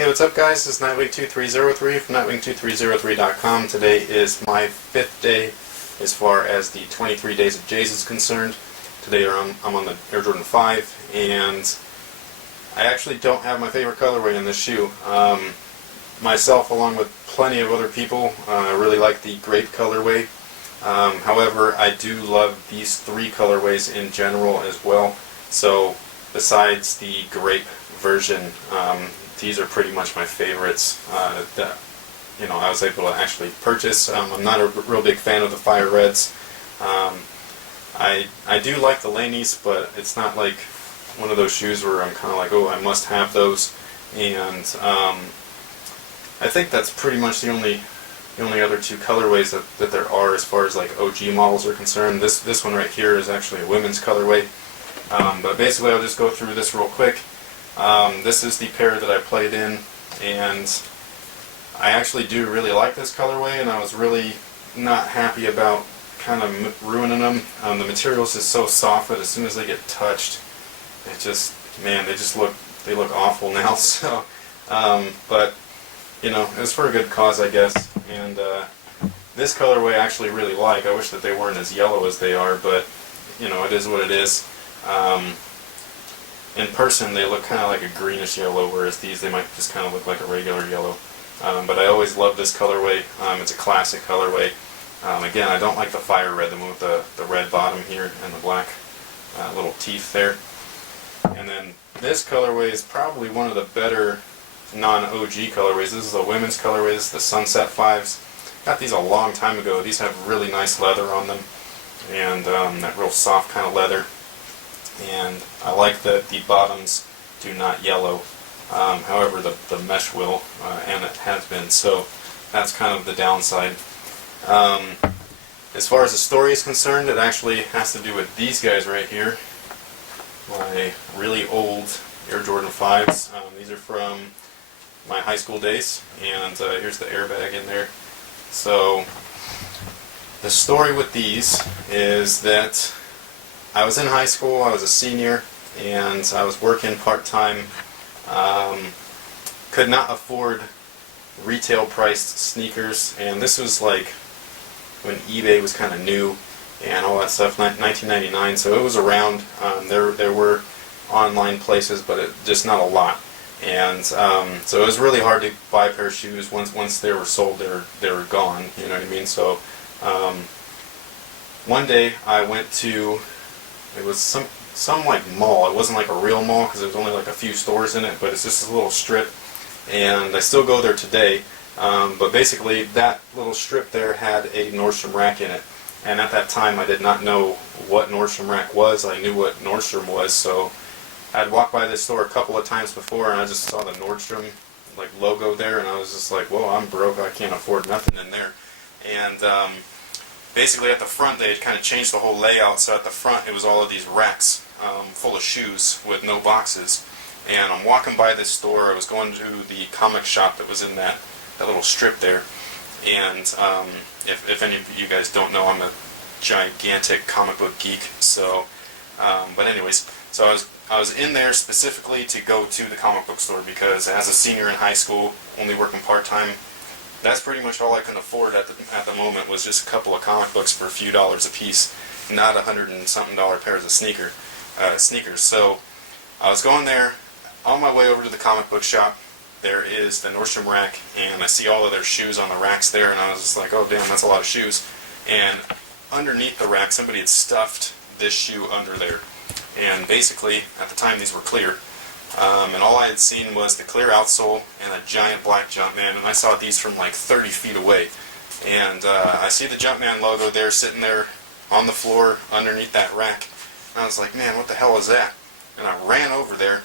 Hey, what's up guys? This is Nightwing2303 from Nightwing2303.com. Today is my 5th day as far as the 23 Days of Jays is concerned. Today I'm on the Air Jordan 5, and I actually don't have my favorite colorway in this shoe. Myself, along with plenty of other people, really like the grape colorway. However, I do love these three colorways in general as well. So, besides the grape version, these are pretty much my favorites that I was able to actually purchase. I'm not a real big fan of the fire reds. I do like the Laneys, but it's not like one of those shoes where I'm kind of like, oh, I must have those. And I think that's pretty much the only other two colorways that there are as far as like OG models are concerned. This one right here is actually a women's colorway. But basically, I'll just go through this real quick. This is the pair that I played in, and I actually do really like this colorway, and I was really not happy about kind of ruining them. The materials is so soft that as soon as they get touched, it just, man, they look awful now. So, but it was for a good cause, I guess. And this colorway I actually really like. I wish that they weren't as yellow as they are, but it is what it is. In person, they look kind of like a greenish yellow, whereas these, they might just kind of look like a regular yellow. But I always love this colorway. It's a classic colorway. Again, I don't like the fire red, the one with the red bottom here and the black little teeth there. And then this colorway is probably one of the better non-OG colorways. This is a women's colorway. This is the Sunset 5s. Got these a long time ago. These have really nice leather on them, and that real soft kind of leather. And I like that the bottoms do not yellow. However, the mesh will, and it has been, so that's kind of the downside. As far as the story is concerned, it actually has to do with these guys right here. My really old Air Jordan 5s. These are from my high school days, and here's the airbag in there. So, the story with these is that I was in high school, I was a senior, and I was working part-time. Could not afford retail priced sneakers, and this was like when eBay was kind of new and all that stuff, 1999, so it was around. There were online places, but just not a lot. And so it was really hard to buy a pair of shoes. Once they were sold, they were gone, you know what I mean? So one day I went to, it was some like mall. It wasn't like a real mall because there was only like a few stores in it, but it's just a little strip, and I still go there today. But basically that little strip there had a Nordstrom Rack in it, and at that time I did not know what Nordstrom Rack was. I knew what Nordstrom was, so I'd walked by this store a couple of times before, and I just saw the Nordstrom like logo there, and I was just like, whoa, I'm broke, I can't afford nothing in there. And basically at the front they had kind of changed the whole layout, so at the front it was all of these racks full of shoes with no boxes. And I'm walking by this store. I was going to the comic shop that was in that little strip there. And if any of you guys don't know, I'm a gigantic comic book geek. So, but anyways, so I was in there specifically to go to the comic book store because as a senior in high school, only working part-time, that's pretty much all I can afford at the moment, was just a couple of comic books for a few dollars a piece, not $100 and something pairs of sneakers. So I was going there. On my way over to the comic book shop, there is the Nordstrom Rack, and I see all of their shoes on the racks there, and I was just like, oh damn, that's a lot of shoes. And underneath the rack, somebody had stuffed this shoe under there. And basically, at the time, these were clear. And all I had seen was the clear outsole and a giant black Jumpman, and I saw these from like 30 feet away. And I see the Jumpman logo there, sitting there on the floor underneath that rack. And I was like, man, what the hell is that? And I ran over there,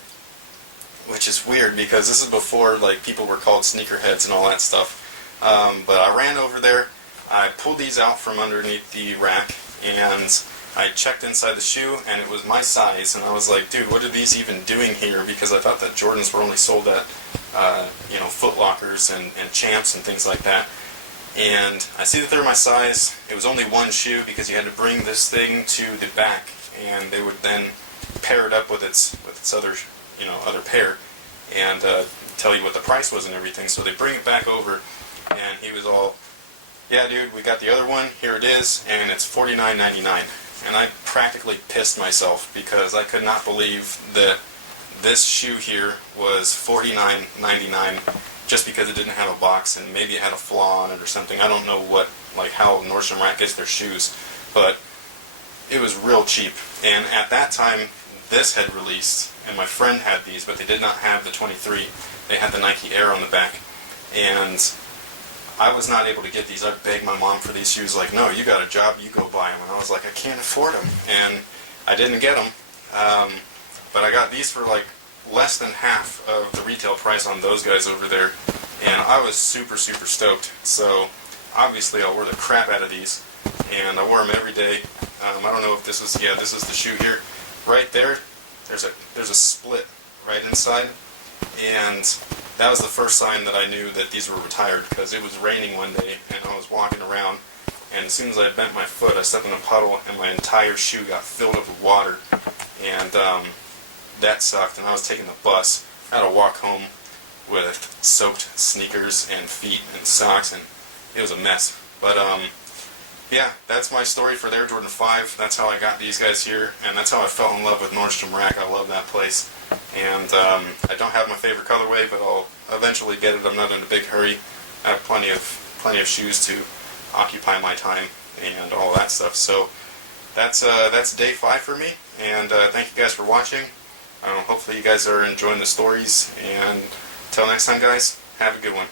which is weird because this is before like people were called sneakerheads and all that stuff. But I ran over there, I pulled these out from underneath the rack, and I checked inside the shoe, and it was my size, and I was like, dude, what are these even doing here? Because I thought that Jordans were only sold at, Foot Lockers and Champs and things like that. And I see that they're my size. It was only one shoe because you had to bring this thing to the back, and they would then pair it up with its other, other pair. And tell you what the price was and everything. So they bring it back over, and he was all, yeah, dude, we got the other one. Here it is, and it's $49.99. And I practically pissed myself because I could not believe that this shoe here was $49.99 just because it didn't have a box and maybe it had a flaw on it or something. I don't know what, like how Nordstrom Rack gets their shoes, but it was real cheap. And at that time, this had released, and my friend had these, but they did not have the 23. They had the Nike Air on the back, and I was not able to get these. I begged my mom for these shoes, like, no, you got a job, you go buy them. And I was like, I can't afford them, and I didn't get them. But I got these for like less than half of the retail price on those guys over there, and I was super, super stoked. So obviously I wore the crap out of these, and I wore them every day. I don't know if this is, yeah, this is the shoe here. Right there, there's a split right inside, and that was the first sign that I knew that these were retired, because it was raining one day and I was walking around, and as soon as I bent my foot, I stepped in a puddle and my entire shoe got filled up with water, and that sucked. And I was taking the bus. I had to walk home with soaked sneakers and feet and socks, and it was a mess. But yeah, that's my story for the Air Jordan 5. That's how I got these guys here, and that's how I fell in love with Nordstrom Rack. I love that place. And I don't have my favorite colorway, but I'll eventually get it. I'm not in a big hurry. I have plenty of shoes to occupy my time and all that stuff. So that's day 5 for me, and thank you guys for watching. Hopefully you guys are enjoying the stories, and until next time, guys, have a good one.